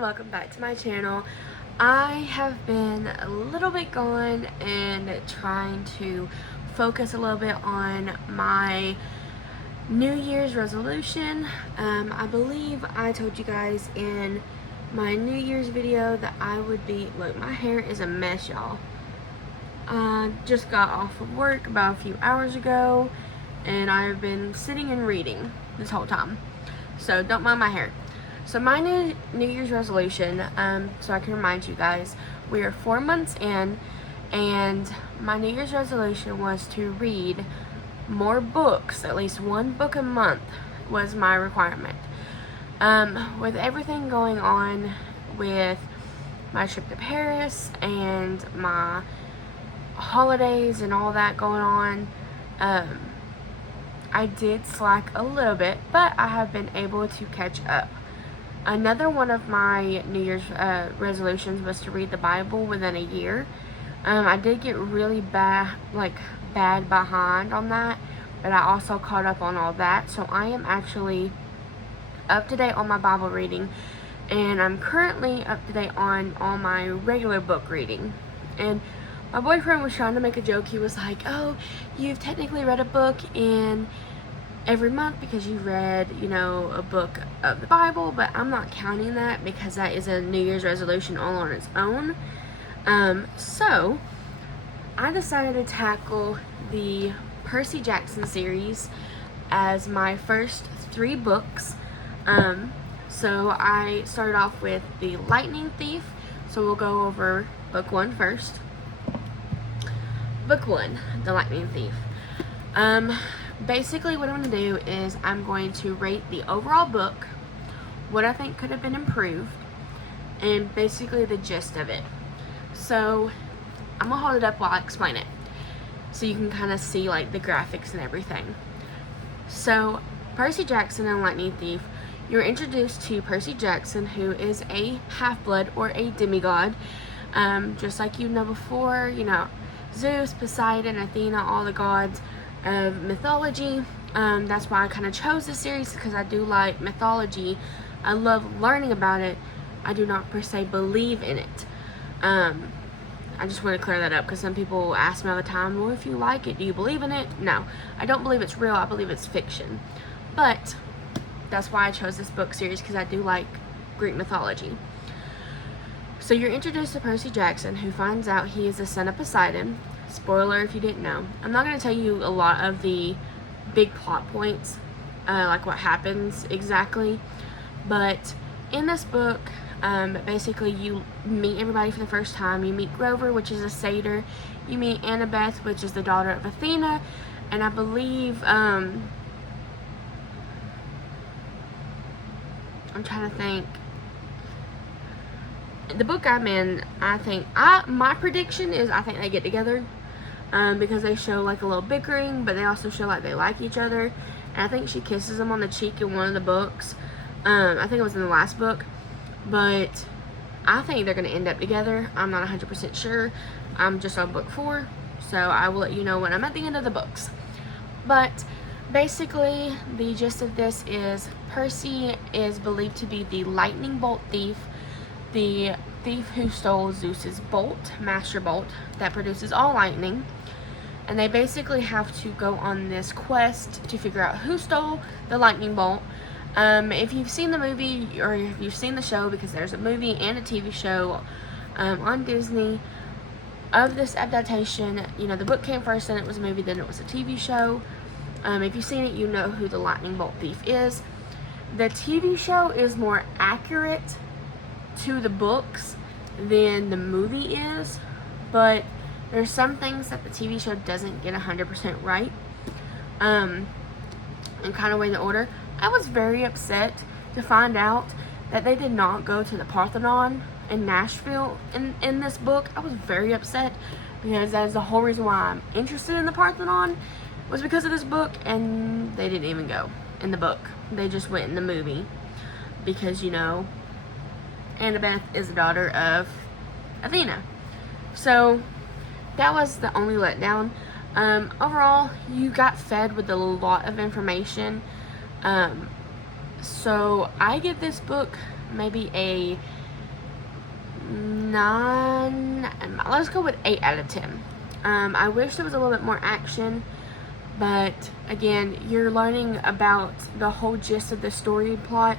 and welcome back to my channel. I have been a little bit gone and trying to focus a little bit on my New Year's resolution. I believe I told you guys in my New Year's video that I would be, look, my hair is a mess, y'all. I just got off of work about a few hours ago and I've been sitting and reading this whole time, so don't mind my hair. So my New Year's resolution, so I can remind you guys, we are 4 months in, and my New Year's resolution was to read more books, at least one book a month was my requirement. With everything going on with my trip to Paris and my holidays and all that going on, I did slack a little bit, but I have been able to catch up. Another one of my New Year's resolutions was to read the Bible within a year. I did get really bad behind on that, but I also caught up on all that. So I am actually up to date on my Bible reading, and I'm currently up to date on all my regular book reading. And my boyfriend was trying to make a joke. He was like, "Oh, you've technically read a book in every month because you read, you know, a book of the Bible," but I'm not counting that because that is a New Year's resolution all on its own. So I decided to tackle the Percy Jackson series as my first 3 books. So I started off with The Lightning Thief, so we'll go over book 1 first. Book 1, The Lightning Thief. Basically what I'm going to do is I'm going to rate the overall book, what I think could have been improved, and basically the gist of it. So I'm going to hold it up while I explain it, so you can kind of see like the graphics and everything. So Percy Jackson and Lightning Thief, you're introduced to Percy Jackson, who is a half-blood or a demigod. Just like you know before, you know, Zeus, Poseidon, Athena, all the gods of mythology. That's why I kind of chose this series, because I do like mythology. I love learning about it. I do not per se believe in it. I just want to clear that up, because some people ask me all the time, well, if you like it, do you believe in it? No, I don't believe it's real. I believe it's fiction. But that's why I chose this book series, because I do like Greek mythology. So you're introduced to Percy Jackson, who finds out he is the son of Poseidon. Spoiler if you didn't know. I'm not going to tell you a lot of the big plot points, like what happens exactly. But in this book, basically you meet everybody for the first time. You meet Grover, which is a satyr. You meet Annabeth, which is the daughter of Athena. And I believe, I'm trying to think. The book I'm in, my prediction is I think they get together, because they show like a little bickering, but they also show like they like each other. And I think she kisses him on the cheek in one of the books. I think it was in the last book, but I think they're going to end up together. I'm not 100% sure. I'm just on book 4, so I will let you know when I'm at the end of the books. But basically the gist of this is Percy is believed to be the lightning bolt thief, the thief who stole Zeus's bolt, Master Bolt, that produces all lightning. And they basically have to go on this quest to figure out who stole the lightning bolt. If you've seen the movie, or if you've seen the show, because there's a movie and a TV show on Disney of this adaptation. You know, the book came first, then it was a movie, then it was a TV show. If you've seen it, you know who the lightning bolt thief is. The TV show is more accurate to the books than the movie is, but there's some things that the TV show doesn't get 100% right, and kind of way the order. I was very upset to find out that they did not go to the Parthenon in Nashville in this book. I was very upset, because that is the whole reason why I'm interested in the Parthenon, was because of this book, and they didn't even go in the book. They just went in the movie, because, you know, Annabeth is the daughter of Athena. So that was the only letdown. Overall, you got fed with a lot of information. So I give this book maybe a 9. Let's go with 8 out of 10. I wish there was a little bit more action, but again, you're learning about the whole gist of the story plot.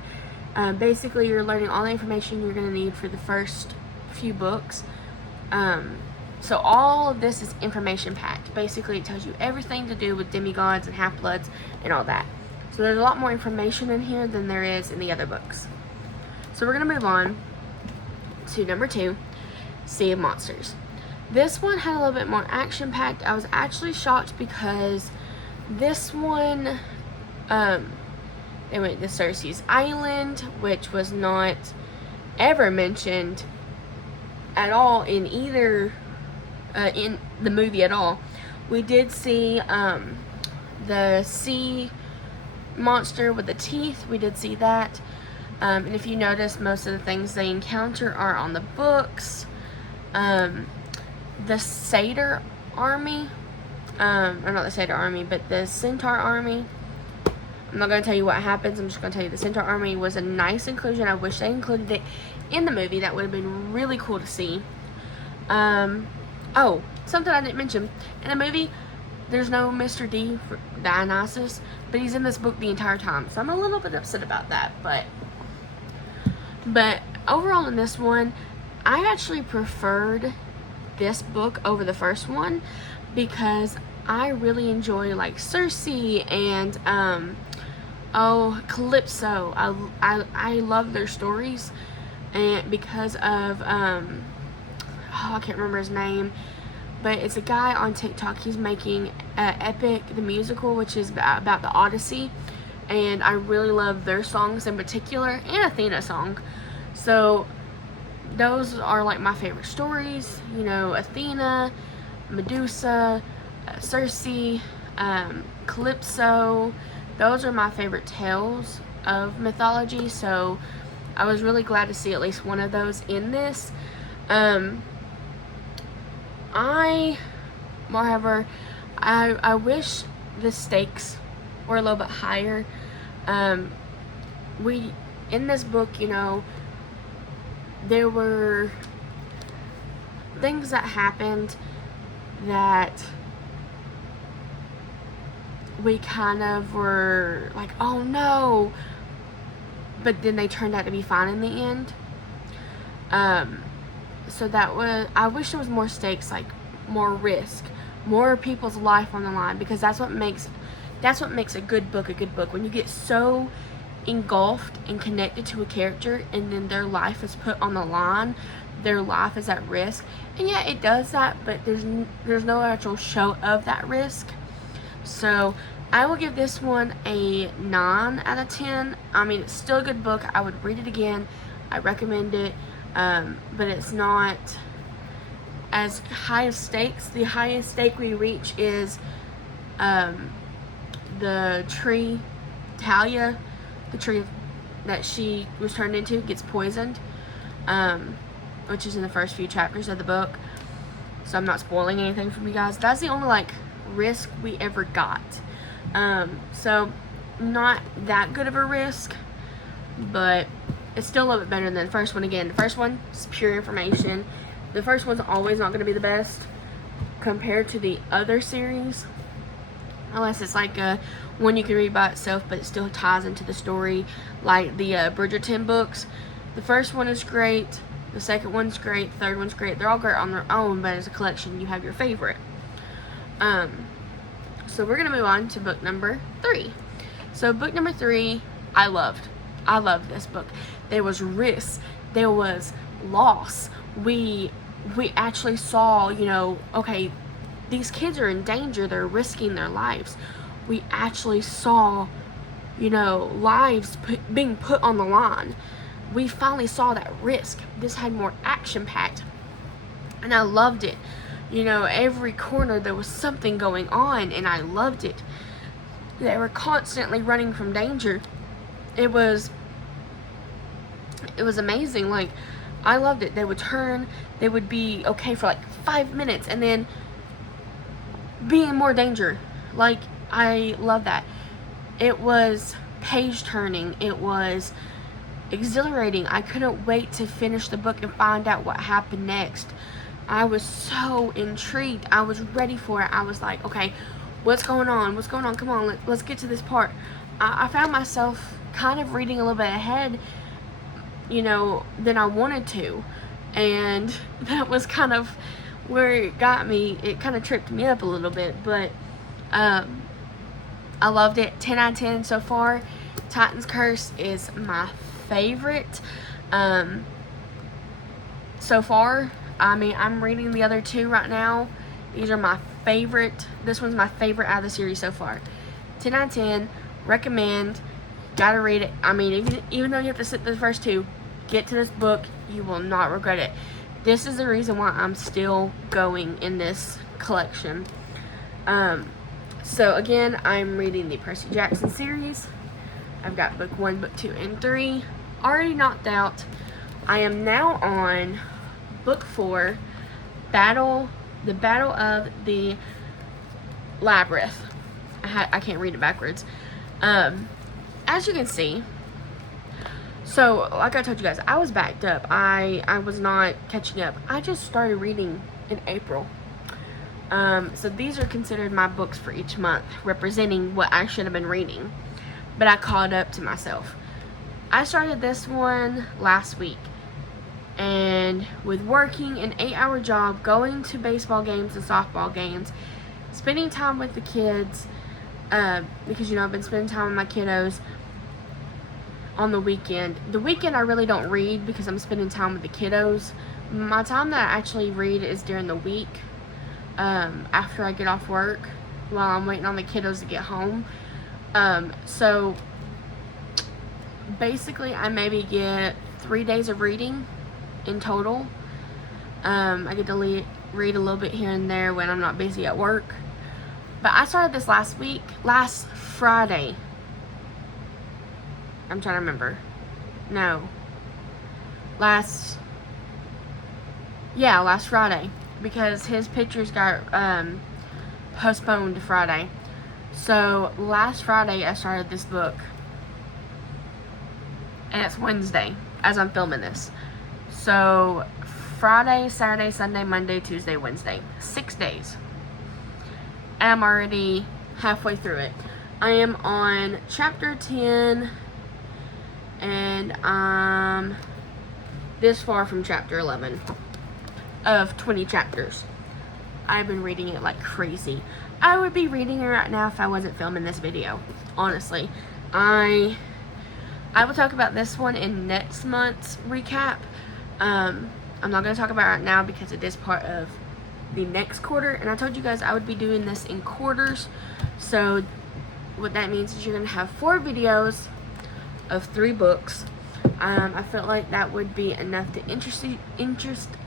Basically, you're learning all the information you're going to need for the first few books. So all of this is information packed. Basically, it tells you everything to do with demigods and half-bloods and all that. So there's a lot more information in here than there is in the other books. So we're going to move on to number 2, Sea of Monsters. This one had a little bit more action packed. I was actually shocked because this one, they went to Cersei's Island, which was not ever mentioned at all in either, in the movie at all. We did see the sea monster with the teeth. We did see that. And if you notice, most of the things they encounter are on the books. The Satyr army, or not the Satyr army, but the Centaur army. I'm not going to tell you what happens. I'm just going to tell you the Centaur army was a nice inclusion. I wish they included it in the movie. That would have been really cool to see. Oh, something I didn't mention. In the movie, there's no Mr. D for Dionysus, but he's in this book the entire time. So I'm a little bit upset about that. But overall in this one, I actually preferred this book over the first one because I really enjoy like Cersei and Calypso. I love their stories, and because of I can't remember his name, but it's a guy on TikTok. He's making Epic the musical, which is about the Odyssey, and I really love their songs in particular, and Athena song. So those are like my favorite stories, you know, Athena, Medusa, Cersei, Calypso. Those are my favorite tales of mythology, so I was really glad to see at least one of those in this. Moreover, I wish the stakes were a little bit higher. In this book, you know, there were things that happened that we kind of were like, oh no, but then they turned out to be fine in the end. So that was, I wish there was more stakes, like more risk, more people's life on the line, because that's what makes a good book a good book. When you get so engulfed and connected to a character and then their life is put on the line, their life is at risk. And yeah, it does that, but there's no actual show of that risk. So I will give this one a 9 out of 10. I mean, it's still a good book. I would read it again. I recommend it, but it's not as high of stakes. The highest stake we reach is the tree, Talia, the tree that she was turned into gets poisoned, which is in the first few chapters of the book. So I'm not spoiling anything from you guys. That's the only like risk we ever got. So not that good of a risk, but it's still a little bit better than the first one. Again, the first one is pure information. The first one's always not going to be the best compared to the other series, unless it's like one you can read by itself, but it still ties into the story, like the Bridgerton books. The first one is great, the second one's great, the third one's great. They're all great on their own, but as a collection, you have your favorite. So we're gonna move on to book number 3. So book number 3, I loved this book. There was risk, there was loss. We actually saw, you know, okay, these kids are in danger, they're risking their lives. We actually saw, you know, lives being put on the line. We finally saw that risk. This had more action packed, and I loved it. You know, every corner there was something going on, and I loved it. They were constantly running from danger. It was amazing. Like, I loved it. They would turn, they would be okay for like 5 minutes, and then be in more danger. Like, I love that. It was page turning. It was exhilarating. I couldn't wait to finish the book and find out what happened next. I was so intrigued. I was ready for it. I was like, okay, what's going on? What's going on? Come on, let's get to this part. I found myself kind of reading a little bit ahead, you know, than I wanted to. And that was kind of where it got me. It kind of tripped me up a little bit. But I loved it. 10 out of 10 so far. Titan's Curse is my favorite so far. I mean, I'm reading the other two right now. These are my favorite. This one's my favorite out of the series so far. 10 out of 10. Recommend. Gotta read it. I mean, even though you have to sit through the first two, get to this book. You will not regret it. This is the reason why I'm still going in this collection. So again, I'm reading the Percy Jackson series. I've got book 1, book 2, and 3 already knocked out. I am now on book 4, the Battle of the Labyrinth. I can't read it backwards. As you can see, so like I told you guys, I was backed up. I was not catching up. I just started reading in April. So these are considered my books for each month, representing what I should have been reading. But I caught up to myself. I started this one last week. And with working an 8-hour job, going to baseball games and softball games, spending time with the kids, because, you know, I've been spending time with my kiddos on the weekend. The weekend I really don't read because I'm spending time with the kiddos. My time that I actually read is during the week, after I get off work, while I'm waiting on the kiddos to get home. So basically I maybe get 3 days of reading in total. I get to read a little bit here and there when I'm not busy at work. But I started this last Friday. I'm trying to remember. No. Last Friday. Because his pictures got postponed to Friday. So last Friday I started this book. And it's Wednesday as I'm filming this. So Friday, Saturday, Sunday, Monday, Tuesday, Wednesday. 6 days. And I'm already halfway through it. I am on chapter 10. And I'm this far from chapter 11 of 20 chapters. I've been reading it like crazy. I would be reading it right now if I wasn't filming this video. Honestly. I will talk about this one in next month's recap. I'm not going to talk about it right now because it is part of the next quarter. And I told you guys I would be doing this in quarters. So what that means is you're going to have 4 videos of 3 books. I felt like that would be enough to interest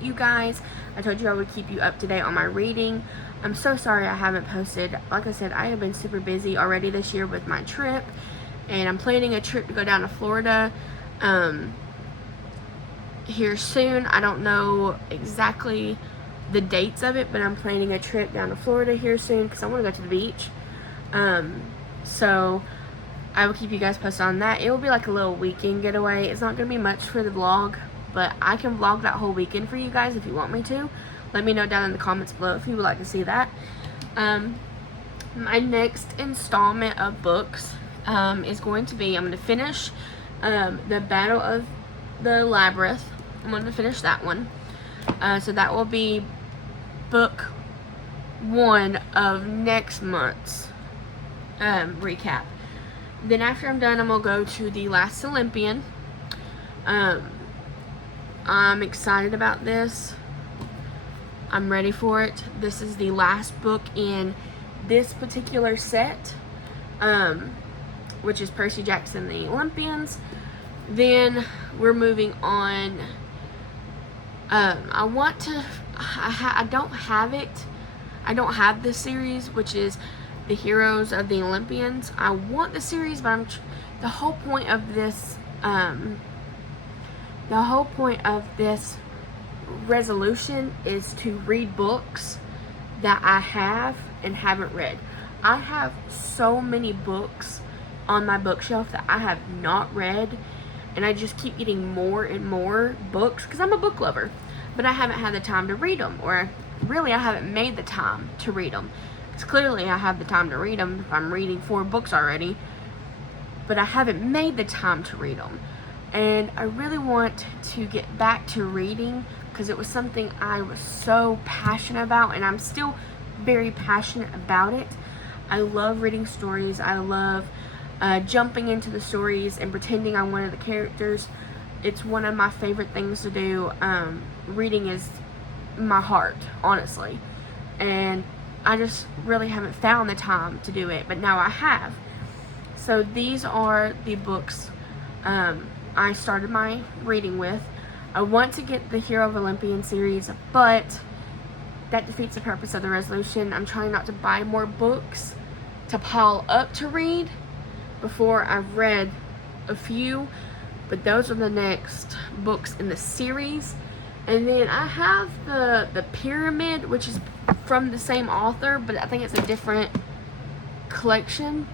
you guys. I told you I would keep you up to date on my reading. I'm so sorry I haven't posted. Like I said, I have been super busy already this year with my trip. And I'm planning a trip to go down to Florida here soon. I don't know exactly the dates of it, but I'm planning a trip down to Florida here soon because I want to go to the beach. So I will keep you guys posted on that. It will be like a little weekend getaway. It's not going to be much for the vlog, but I can vlog that whole weekend for you guys if you want me to. Let me know down in the comments below if you would like to see that. My next installment of books is going to be, I'm going to finish the Battle of the Labyrinth. I'm going to finish that one. So that will be book 1 of next month's recap. Then after I'm done, I'm going to go to The Last Olympian. I'm excited about this. I'm ready for it. This is the last book in this particular set, which is Percy Jackson, The Olympians. Then we're moving on. I don't have it. I don't have this series, which is The Heroes of the Olympians. I want the series, but the whole point of this resolution is to read books that I have and haven't read. I have so many books on my bookshelf that I have not read, and I just keep getting more and more books because I'm a book lover, but I haven't had the time to read them, or really I haven't made the time to read them. Because clearly I have the time to read them if I'm reading 4 books already, but I haven't made the time to read them. And I really want to get back to reading because it was something I was so passionate about, and I'm still very passionate about it. I love reading stories. I love jumping into the stories and pretending I'm one of the characters. It's one of my favorite things to do. Reading is my heart, honestly. And I just really haven't found the time to do it, but now I have. So these are the books I started my reading with. I want to get the Hero of Olympian series, but that defeats the purpose of the resolution. I'm trying not to buy more books to pile up to read before I've read a few, but those are the next books in the series. And then I have the Pyramid, which is from the same author, but I think it's a different collection.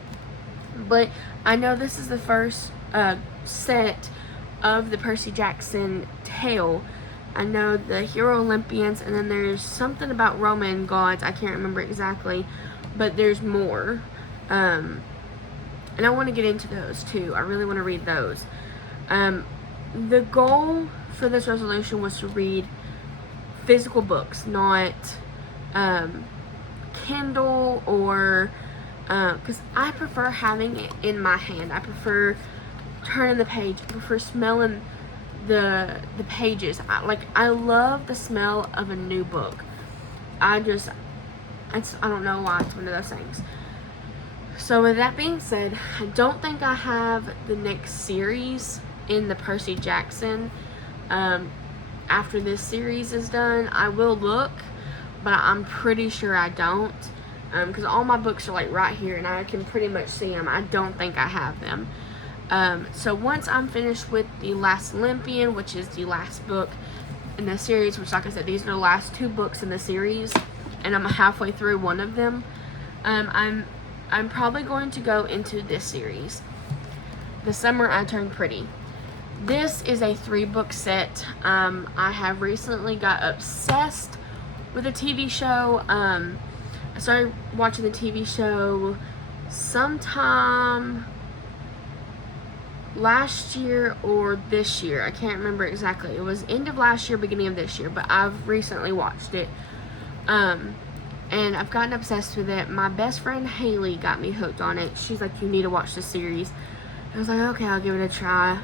But I know this is the first set of the Percy Jackson tale. I know the Hero Olympians, and then there's something about Roman gods. I can't remember exactly, but there's more. And I want to get into those too. I really want to read those. The goal for this resolution was to read physical books, not Kindle or because I prefer having it in my hand. I prefer turning the page. I prefer smelling the pages. I love the smell of a new book. I don't know why, it's one of those things. So with that being said, I don't think I have the next series in the Percy Jackson. After this series is done, I will look, but I'm pretty sure I don't, because all my books are like right here and I can pretty much see them. I don't think I have them. So once I'm finished with The Last Olympian, which is the last book in the series, which, like I said, these are the last 2 books in the series, and I'm halfway through one of them, I'm probably going to go into this series, The Summer I Turned Pretty. This is a 3-book set. I have recently got obsessed with a TV show. I started watching the TV show sometime last year or this year. I can't remember exactly. It was end of last year, beginning of this year, but I've recently watched it. And I've gotten obsessed with it. My best friend Haley got me hooked on it. She's like, you need to watch this series. I was like, okay, I'll give it a try.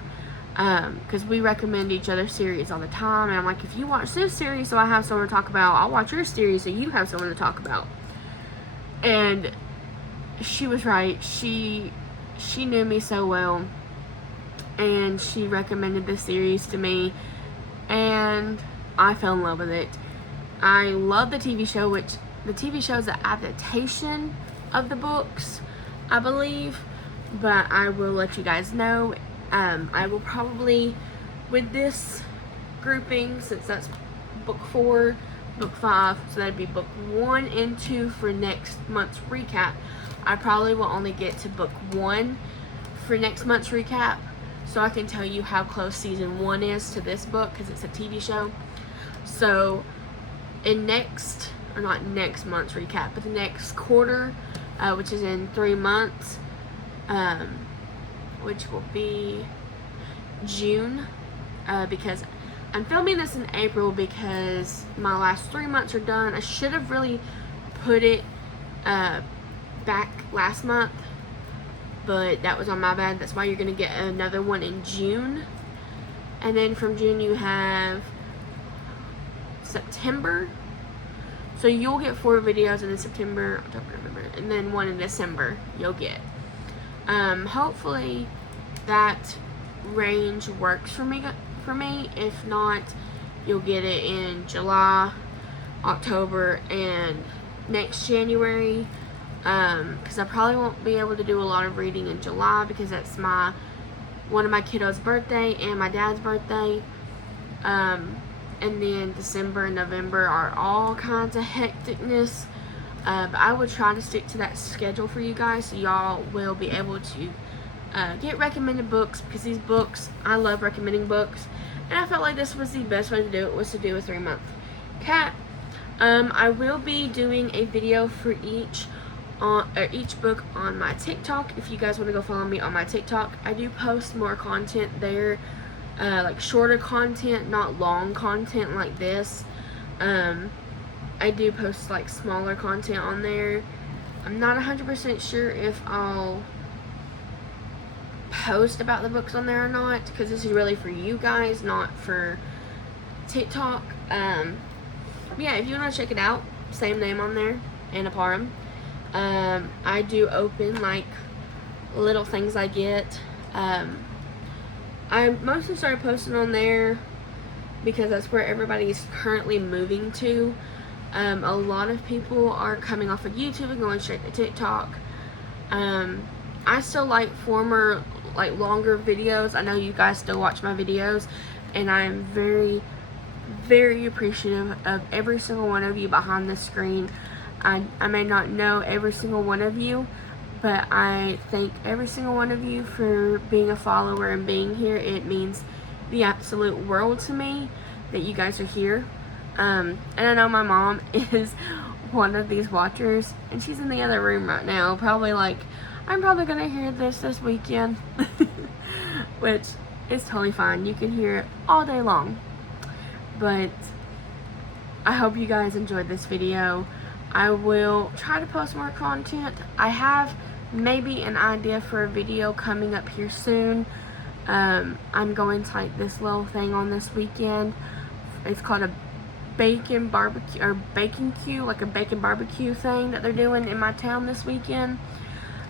Because we recommend each other series all the time. And I'm like, if you watch this series so I have someone to talk about, I'll watch your series so you have someone to talk about. And she was right. She knew me so well. And she recommended this series to me. And I fell in love with it. I love the TV show, which the TV show is an adaptation of the books, I believe, but I will let you guys know. I will probably, with this grouping, since that's book 4, book 5, so that'd be book 1 and 2 for next month's recap, I probably will only get to book 1 for next month's recap, so I can tell you how close season 1 is to this book, because it's a TV show. So in not next month's recap, but the next quarter, which is in 3 months, which will be June, because I'm filming this in April because my last 3 months are done. I should have really put it back last month, but that was on my bad. That's why you're going to get another one in June. And then from June you have September. So you'll get 4 videos in September, October, November, and then 1 in December you'll get. Hopefully that range works for me. If not, you'll get it in July, October, and next January. Because I probably won't be able to do a lot of reading in July because that's one of my kiddos' birthday and my dad's birthday. And then December and November are all kinds of hecticness. But I will try to stick to that schedule for you guys, so y'all will be able to get recommended books, because these books, I love recommending books, and I felt like this was the best way to do it, was to do a 3-month cat. I will be doing a video for each book on my TikTok. If you guys want to go follow me on my TikTok, I do post more content there, like shorter content, not long content like this. I do post like smaller content on there. I'm not 100% sure if I'll post about the books on there or not, because this is really for you guys, not for TikTok. Yeah, if you want to check it out, same name on there, Anna Parham. I do open like little things I get. I mostly started posting on there because that's where everybody's currently moving to. A lot of people are coming off of YouTube and going straight to TikTok. I still like former, like longer videos. I know you guys still watch my videos, and I am very, very appreciative of every single one of you behind the screen. I may not know every single one of you, but I thank every single one of you for being a follower and being here. It means the absolute world to me that you guys are here. And I know my mom is one of these watchers, and she's in the other room right now, probably like, I'm probably gonna hear this weekend, which is totally fine. You can hear it all day long. But I hope you guys enjoyed this video. I will try to post more content. I have maybe an idea for a video coming up here soon. I'm going to like this little thing on this weekend. It's called a bacon barbecue, or bacon queue, like a bacon barbecue thing that they're doing in my town this weekend.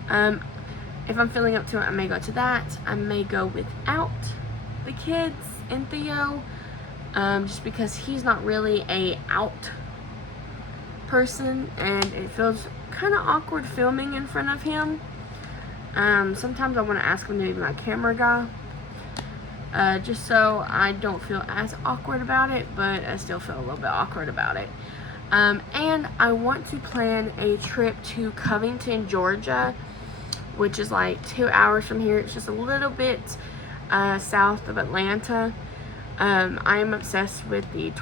If I'm feeling up to it, I may go to that. I may go without the kids and Theo, just because he's not really a out person, and it feels kind of awkward filming in front of him. Sometimes I want to ask him to be my camera guy, just so I don't feel as awkward about it, but I still feel a little bit awkward about it. And I want to plan a trip to Covington, Georgia, which is like 2 hours from here. It's just a little bit south of Atlanta. I am obsessed with the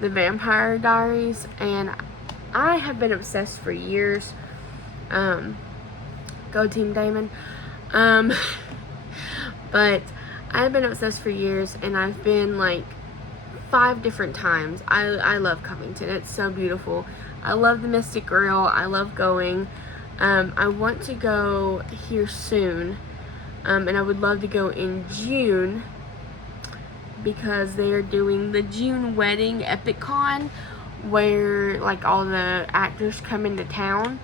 the Vampire Diaries, and I have been obsessed for years. Go Team Damon. But I've been obsessed for years, and I've been like 5 different times. I love Covington. It's so beautiful. I love the Mystic Grill. I love going. I want to go here soon, and I would love to go in June, because they are doing the June wedding EpicCon, where like all the actors come into town,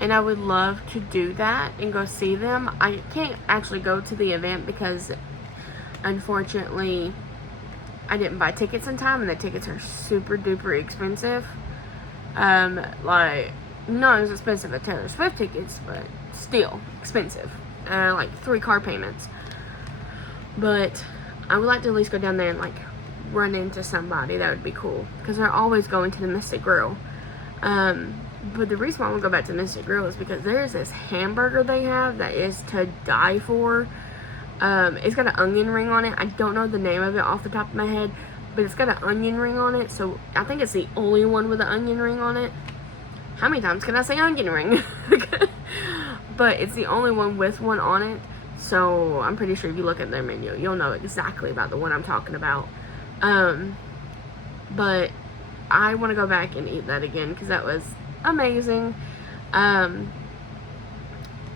and I would love to do that and go see them. I can't actually go to the event because unfortunately I didn't buy tickets in time, and the tickets are super duper expensive. Like not as expensive as Taylor Swift tickets, but still expensive. Like 3 car payments. But I would like to at least go down there and like run into somebody. That would be cool, because they're always going to the Mystic Grill. But the reason why I want to go back to the Mystic Grill is because there's this hamburger they have that is to die for. It's got an onion ring on it. I don't know the name of it off the top of my head, but it's got an onion ring on it. So I think it's the only one with an onion ring on it. How many times can I say onion ring? But it's the only one with one on it. So I'm pretty sure if you look at their menu, you'll know exactly about the one I'm talking about. But I want to go back and eat that again, because that was amazing.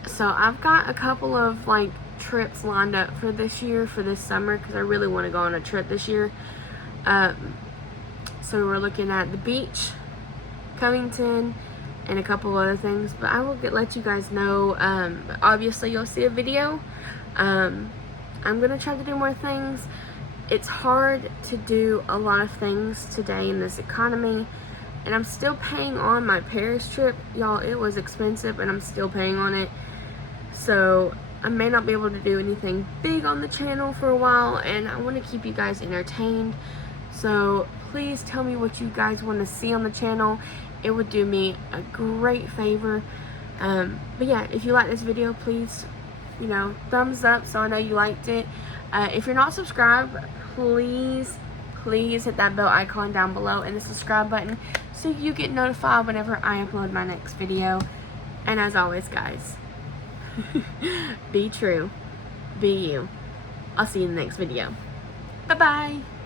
So I've got a couple of like trips lined up for this year, for this summer, because I really want to go on a trip this year. So we're looking at the beach, Covington, and a couple other things, but I will let you guys know. Obviously you'll see a video. I'm gonna try to do more things. It's hard to do a lot of things today in this economy, and I'm still paying on my Paris trip, y'all. It was expensive, and I'm still paying on it, so I may not be able to do anything big on the channel for a while, and I want to keep you guys entertained. So please tell me what you guys want to see on the channel. It would do me a great favor. But yeah, if you like this video, please, you know, thumbs up so I know you liked it. If you're not subscribed, please hit that bell icon down below and the subscribe button so you get notified whenever I upload my next video. And as always, guys, be true, be you. I'll see you in the next video. Bye bye.